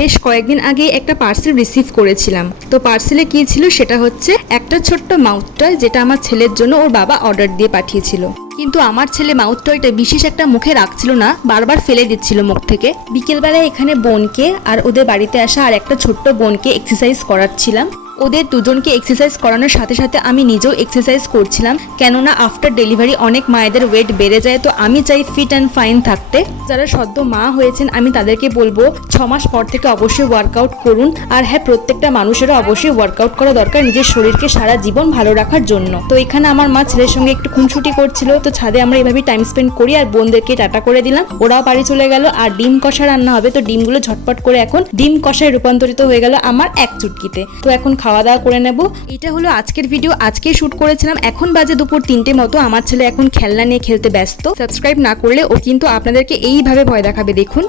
বেশ কয়েকদিন আগে একটা পার্সেল রিসিভ করেছিলাম। তো পার্সেলে কি ছিল সেটা হচ্ছে একটা ছোট্ট মাউথ টয়, যেটা আমার ছেলের জন্য ওর বাবা অর্ডার দিয়ে পাঠিয়েছিল। কিন্তু আমার ছেলে মাউথ টয়টা বিশেষ একটা মুখে রাখছিল না, বারবার ফেলে দিচ্ছিল মুখ থেকে। বিকেলবেলায় এখানে বোনকে আর ওদের বাড়িতে আসা আর একটা ছোট্ট বোনকে এক্সারসাইজ করাচ্ছিলাম। ওদের দুজনকে এক্সারসাইজ করানোর সাথে সাথে আমি নিজেও এক্সারসাইজ করছিলাম, কেননা আফটার ডেলিভারি অনেক মায়েদের ওয়েট বেড়ে যায়। তো আমি চাই ফিট অ্যান্ড ফাইন থাকতে। যারা সদ্য মা হয়েছেন আমি তাদেরকে বলবো 6 মাস পর থেকে অবশ্যই ওয়ার্কআউট করুন। আর হ্যাঁ, প্রত্যেকটা মানুষেরও অবশ্যই ওয়ার্কআউট করা দরকার নিজের শরীরকে সারা জীবন ভালো রাখার জন্য। তো এখানে আমার মা ছেলের সঙ্গে একটু খুনসুটি করছিল, তো ছাদে আমরা এইভাবেই টাইম স্পেন্ড করি আর বোনদেরকে টাটা করে দিলাম। ওরাও বাড়ি চলে গেল। আর ডিম কষা রান্না হবে, তো ডিমগুলো ঝটপট করে এখন ডিম কষায় রূপান্তরিত হয়ে গেল আমার এক চুটকিতে। তো এখন খাওয়া দাওয়া করে নেব। এটা হলো আজকের ভিডিও, আজকেই শুট করেছিলাম। এখন বাজে দুপুর 3টে মতো। আমার ছেলে এখন খেলনা নিয়ে খেলতে ব্যস্ত। সাবস্ক্রাইব না করলে ও কিন্তু আপনাদেরকে এইভাবে ভয় দেখাবে, দেখুন।